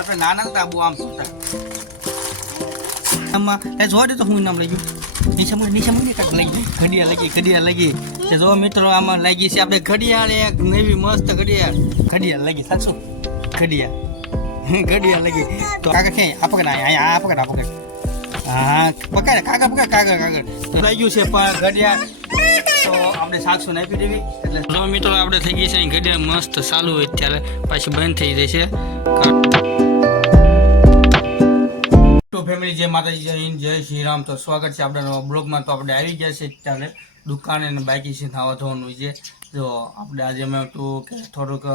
આપણે નાના હતા બહુ આમ સુતા આમાં એ જોવા દે તો હું નામ લઈ ગયું નીચે મૂકી કાંક લઈ ઘડિયાળ લગી તે જો મિત્રો આમાં લાગી છે આપણે ઘડિયાળ એક નવી મસ્ત ઘડિયાળ લગી સાચું ઘડિયાળ લગી તો કાગળ છે આ પકડ અહીંયા આ પકડ હા પકડ કાગળ તો લઈ ગયું છે પણ ઘડિયાળ તો આપણે 700 ને આપી દેવી એટલે જો મિત્રો આપણે થઈ ગઈ છે ઘડિયાળ મસ્ત ચાલુ હોય ત્યારે પાછી બંધ થઈ જશે તો ફેમિલી જય માતાજી જય હિન્દ જય શ્રી રામ તો સ્વાગત છે આપણા નવા બ્લોગમાં તો આપણે આવી ગયા છે ત્યારે દુકાને અને બાકી છે નાવા ધોવાનું છે જો આપણે આજે મેં તો કે થોડુંક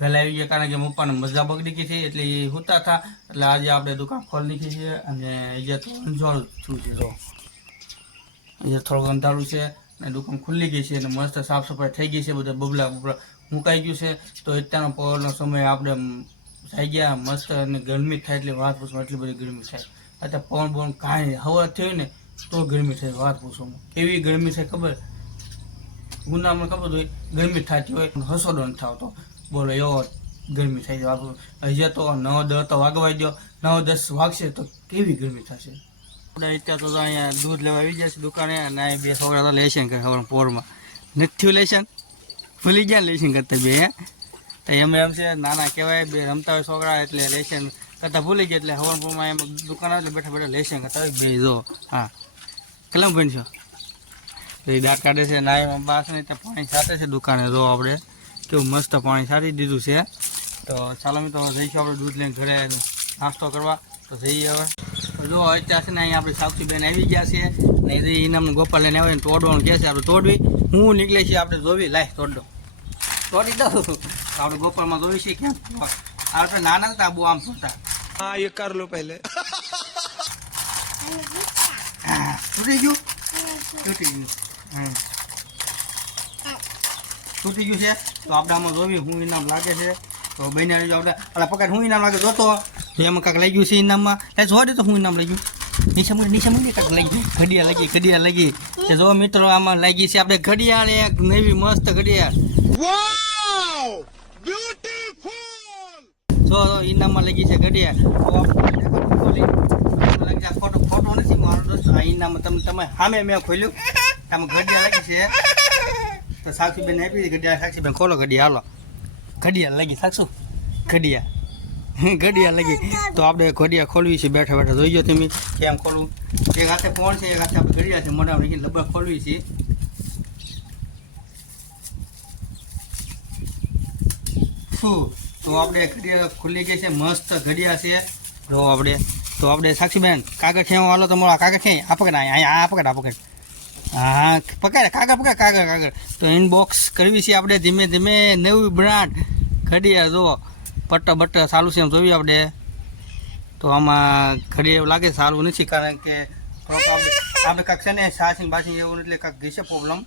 વહેલા આવી ગયા કારણ કે પપ્પાને મજા બગડી ગઈ હતી એટલે એ હોતા હતા એટલે આજે આપણે દુકાન ખોલી નાખી છે અને અહીંયા તો અંજવાળું થયું છે જો અહીંયા થોડુંક અંધારું છે અને દુકાન ખુલ્લી ગઈ છે અને મસ્ત સાફ સફાઈ થઈ ગઈ છે બધા બબલા મુકાઈ ગયું છે તો અત્યારનો પવનનો સમય આપણે થઈ ગયા મસ્ત અને ગરમી થાય એટલે વાત પૂછો એટલી બધી ગરમી થાય અત્યારે પવન કાંઈ હવા થયું ને તો ગરમી થાય વાત પૂછવામાં એવી ગરમી થાય ખબર ગુનામાં ખબર હોય ગરમી થતી હોય હસોડો ન થાવતો બોલો એવો ગરમી થઈ જાય હજી તો 9-10 તો વાગવા દો 9-10 વાગશે તો કેવી ગરમી થશે આપણે અત્યારે તો અહીંયા દૂધ લેવા આવી જશે દુકાને અને બે છોકરા તો લેશન કરે ખબર પોરમાં નથી લેશન ભૂલી ગયા લેશન કરતા બે તો એમ છે નાના કહેવાય બે રમતા હોય છોકરા એટલે લેશન કરતાં ભૂલી ગયા એટલે હવનપુરમાં એમ દુકાન આવે એટલે બેઠા લેશન કરતા હોય બે જો હા કેટલા બનશો તો એ દાંત કાઢે છે ના એમાં બાસ નહીં ત્યાં પાણી છાંટે છે દુકાને જો આપણે કેવું મસ્ત પાણી છાંટી દીધું છે તો ચાલો મિત્રો જઈશું આપણે દૂધ લઈને ઘરે નાસ્તો કરવા તો જઈએ હવે જો અત્યારે છે ને અહીંયા આપણે સાક્ષી બેન આવી ગયા છે ને એ ઇનામનું ગોપાલ લઈને આવે ને તોડવાનું કહે છે આપણે તોડવી હું નીકળે છે આપણે જોવી લાય તોડી દઉં આપણે ગોપાલમાં જોઈ છીએ ક્યાં આપણે નાના હતા બહુ આમ સુતા हाँ ये कर लो पहले તૂટી ગયું છે તો આપણે આમાં જોવી હું ઇનામ લાગે છે તો બને આપણે પકડ હું ઇનામ લાગે જોતો એમાં કાંક લઈ ગયું છે ઇનામમાં એ જોવા દે તો હું ઇનામ લઈ ગયું નીચે મૂકી કાંક લઈ ઘડિયાળ લગી તે જો મિત્રો આમાં લાગી છે આપણે ઘડિયાળ એક નવી મસ્ત ઘડિયાળ જો ઇનામમાં લગી છે ઘડિયાળ ફોટો નથી મારો દોસ્તો આ ઇનામમાં તમે સામે મેં ખોલ્યું આમાં ઘડિયાળ લાગી છે તો સાક્ષીબેન આપી દીધી ઘડિયાળ સાક્ષીબેન ખોલો ઘડિયાળ હાલો ઘડિયાળ લાગી સાક્ષું ઘડિયાળ લાગી તો આપણે ઘડિયાળ ખોલવી છે બેઠા બેઠા જોઈ ગયો તમે કેમ ખોલવું એક હાથે ફોન છે એક હાથે આપણે ઘડિયાળ છે મોઢા લગી લગભગ ખોલવી છે તો આપણે ઘડિયાળ ખુલ્લી ગઈ છે મસ્ત ઘડિયાળ છે જો આપણે સાક્ષીબેન કાગળ છે હાલો તમારો આ કાગળ છે આ પકડ અહીંયા આ પકડ હા પકડ કાગળ તો ઇનબોક્સ કરવી છે આપણે ધીમે ધીમે નવી બ્રાન્ડ ઘડિયાળ જો પટ્ટા સારું છે એમ જોઈએ આપણે તો આમાં ઘડિયાળ લાગે સારું નથી કારણ કે આપણે કાંક છે ને સાસી બાસી એવું એટલે કાંક ઘીશે પ્રોબ્લેમ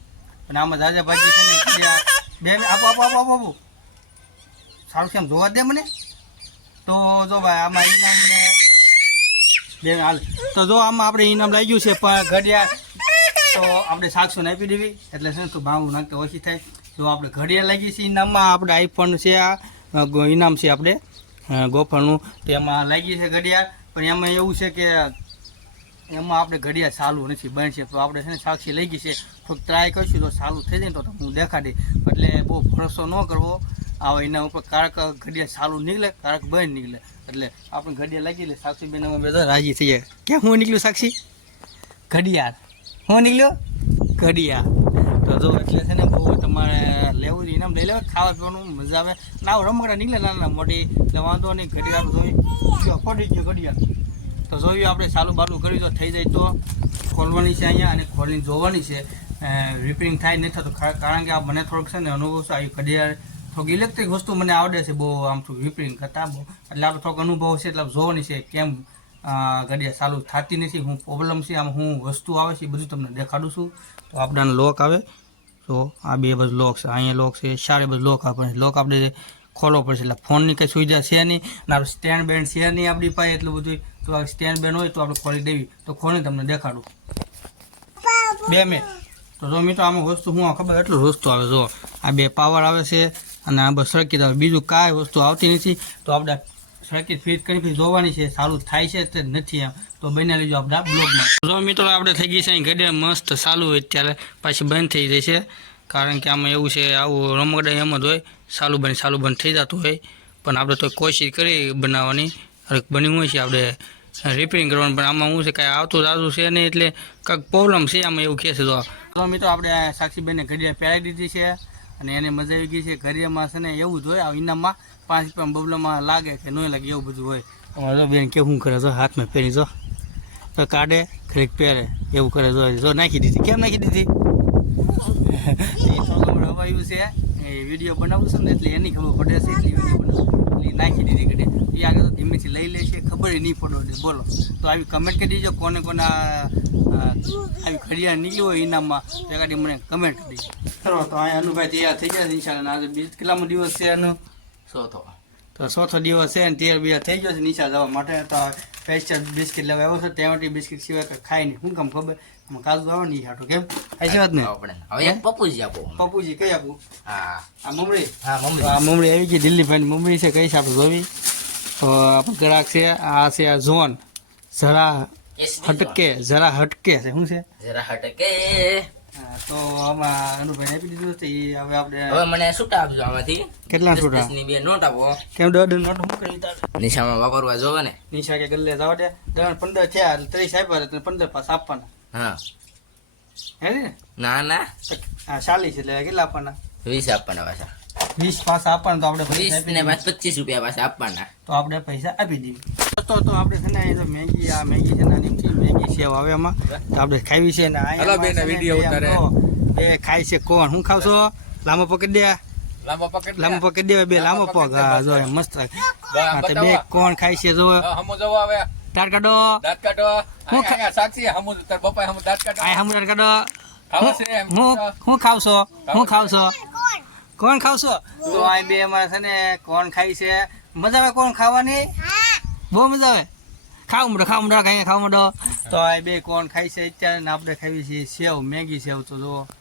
અને આમાં જાજા ભાજી છે ને ઘડિયાળ બે આપો સારું છે એમ જોવા દે મને તો જો ભાઈ આમાં ઇનામ બે હાલ તો જો આમાં આપણે ઇનામ લાગ્યું છે પણ ઘડિયાળ તો આપણે 700 ને આપી દેવી એટલે છે ને તો ભાવ નાખતા ઓછી થાય જો આપણે ઘડિયાળ લાગી છે ઇનામમાં આપણે આઈફોન છે આ ઇનામ છે આપણે ગોફળનું તો એમાં લાગી છે ઘડિયાળ પણ એમાં એવું છે કે એમાં આપણે ઘડિયાળ ચાલુ નથી બનશે તો આપણે છે ને સાક્ષી લઈ ગઈ છે થોડુંક ટ્રાય કરશું તો ચાલુ થઈ જાય ને તો હું દેખાડી એટલે બહુ ભરોસો ન કરવો આવે એના ઉપર કારક ઘડિયાળ ચાલુ નીકળે કારક બંધ નીકળે એટલે આપણે ઘડિયાળ લાગી એટલે સાક્ષી બેન અમે બધા રાજી થઈ જાય ક્યાં હું નીકળ્યું સાક્ષી ઘડિયાળ હું નીકળ્યો ઘડિયાળ તો જો એટલે છે ને બહુ તમારે લેવું ઇનામ લઈ લેવા ખાવા પીવાનું મજા આવે ના રમકડા નીકળે નાના મોટી એટલે વાંધો નહીં ઘડિયાળ જોઈ પડી ગયો ઘડિયાળ તો જોયું આપણે ચાલુ બાલુ કર્યું તો થઈ જાય તો ખોલવાની છે અહીંયા અને ખોલીને જોવાની છે રિપેરિંગ થાય નહીં થતું કારણ કે આ મને થોડોક છે ને અનુભવ છે આવી ઘડિયાળ થોડીક ઇલેક્ટ્રિક વસ્તુ મને આવડે છે બહુ આમ થોડું રિપેરિંગ કરતા બહુ એટલે આપણે થોડોક અનુભવ છે એટલે જોવાની છે કેમ ઘડિયાળ ચાલુ થતી નથી હું પ્રોબ્લેમ છે આમાં હું વસ્તુ આવે છે એ બધું તમને દેખાડું છું તો આપણાને લોક આવે તો આ બે બધું લોક છે અહીંયા લોક છે સારે બધું લોક આપણે આપણે ખોલવો પડશે એટલે ફોનની કંઈ સુવિધા છે નહીં અને આપણે સ્ટેન્ડ બેન્ડ છે નહીં આપણી પાસે એટલું બધું તો સ્ટેન્ડ બેન્ડ હોય તો આપણે ખોલી દેવી તો ખોલી તમને દેખાડું 2 મિનિટ તો જો મિત્રો આમાં વસ્તુ હું ખબર એટલું વસ્તુ આવે જો આ બે પાવર આવે છે અને આ બસ સરકી આવે બીજું કાંઈ વસ્તુ આવતી નથી તો આપણે સર્કિટ ફિટ કરી પછી જોવાની છે સારું થાય છે તે નથી એમ તો બને લેજો આપણા બ્લોગમાં. જો મિત્રો આપણે થઈ ગઈ છે અહીં ઘડિયાળ મસ્ત ચાલુ હોય ત્યારે પાછી બંધ થઈ જાય છે કારણ કે આમાં એવું છે આવું રમકડા એમ જ હોય ચાલુ બંધ થઈ જતું હોય પણ આપણે તો કોશિશ કરી બનાવવાની બની હોય છે આપણે રિપેરિંગ કરવાનું પણ આમાં શું છે કાંઈ આવતું છે નહીં એટલે કાંઈક પ્રોબ્લેમ છે આમાં એવું કહે છે. તો મિત્રો આપણે સાક્ષીબેનને ઘડિયાળ પહેરાવી દીધી છે અને એને મજા આવી ગઈ છે. ઘડિયાળમાં છે ને એવું જ હોય આ ઇનામમાં 5 રૂપિયા બબલામાં લાગે કે નહીં લાગે એવું બધું હોય. તમારે જો બેન કેવું કરે જો હાથમાં પહેરી જો તો કાઢે ખરીક પહેરે એવું કરે જો નાખી દીધી. કેમ નાખી દીધી? એ થોડું હવાયું છે એ વિડીયો બનાવું છું ને એટલે એની ખબર પડે છે એટલી વિડીયો બનાવું એટલે નાખી દીધી ઘડિયાળ. એ આગળ ધીમેથી લઈ લે છે ખબર નહીં પડે. બોલો તો આવી કમેન્ટ કરી દેજો કોને કોને આવી ઘડિયાળ નીકળી હોય ઇનામમાં એકાદી મને કમેન્ટ કરી દેજો. ચલો તો અહીંયા અનુભાઈ તૈયાર થઈ ગયા છે નિશાળ. આજે કેટલામો દિવસ છે એનો? ચોથો દિવસ છે ને 13 થઈ ગયો છે નિશાળ જવા માટે. તો સ્પેશિયલ બિસ્કિટ લેવા આવ્યો છે ટેમેટી બિસ્કિટ સિવાય કંઈ ખાય નહીં. શું કામ ખબર આમાં કાજુ આવે નહીં હાટો કેમ ખાઈ છે વાત ને હવે પપ્પુજી આપો. પપ્પુજી કઈ આપું? હા આ મમરી. હા મમ્મી. આ મમરી આવી ગઈ દિલ્હી ભાઈ મમરી છે કઈ છે આપણે જોવી. તો આપણે ગ્રાહક છે આ છે આ ઝોન જરા હટકે છે શું છે જરા હટકે. હા, તો આમાં અનુભાઈ આપી દીધું છે એ હવે આપણે હવે મને છૂટા આપજો આમાંથી. કેટલા છૂટા? 10 ની 2 નોટ આપો. કેમ દોઢ નોટ મૂકી લીધા નિશામાં વાપરવા જોવે ને. નિશા કે ગલ્લે જવા દે 15 થયા 30 આપ્યા એટલે 15 પાસ આપવાના હા હે ને. ના ના હા 40 એટલે કેટલા આપવાના? 20 આપવાના પાછા. 20 પાસ આપવાના તો આપણે પૈસા 20 ને પાછા 25 રૂપિયા પાછા આપવાના. તો આપણે પૈસા આપી દઈએ. તો આપણે છે ને એ તો મેગી આ મેગી છે નાની મેગી છે હવે એમાં તો આપણે ખાવી છે ને હલો બેન વિડિયો ઉતારે બે ખાય છે. કોણ હું ખાવશો? લાંબો પકડી દે લાંબો પકડી દે બે લાંબો પગ હા જો મસ્ત. હા તો બે કોણ ખાય છે જો હમો જવો આવે દાંત કાઢો દાંત કાઢો અહીંયા સાક્ષી હમો તાર બપા હમો દાંત કાઢો આ હમણાં કાઢો. ખાવા છે એમ હું ખાવશો કોણ ખાવશો? તો આ બે એમાં છે ને કોણ ખાય છે. મજા આવે કોણ ખાવાની? બહુ મજા આવે. ખાવ મળો ખાવા મળો. તો આ બે કોણ ખાય છે અત્યારે ને આપણે ખાવી છીએ સેવ મેગી સેવ. તો જો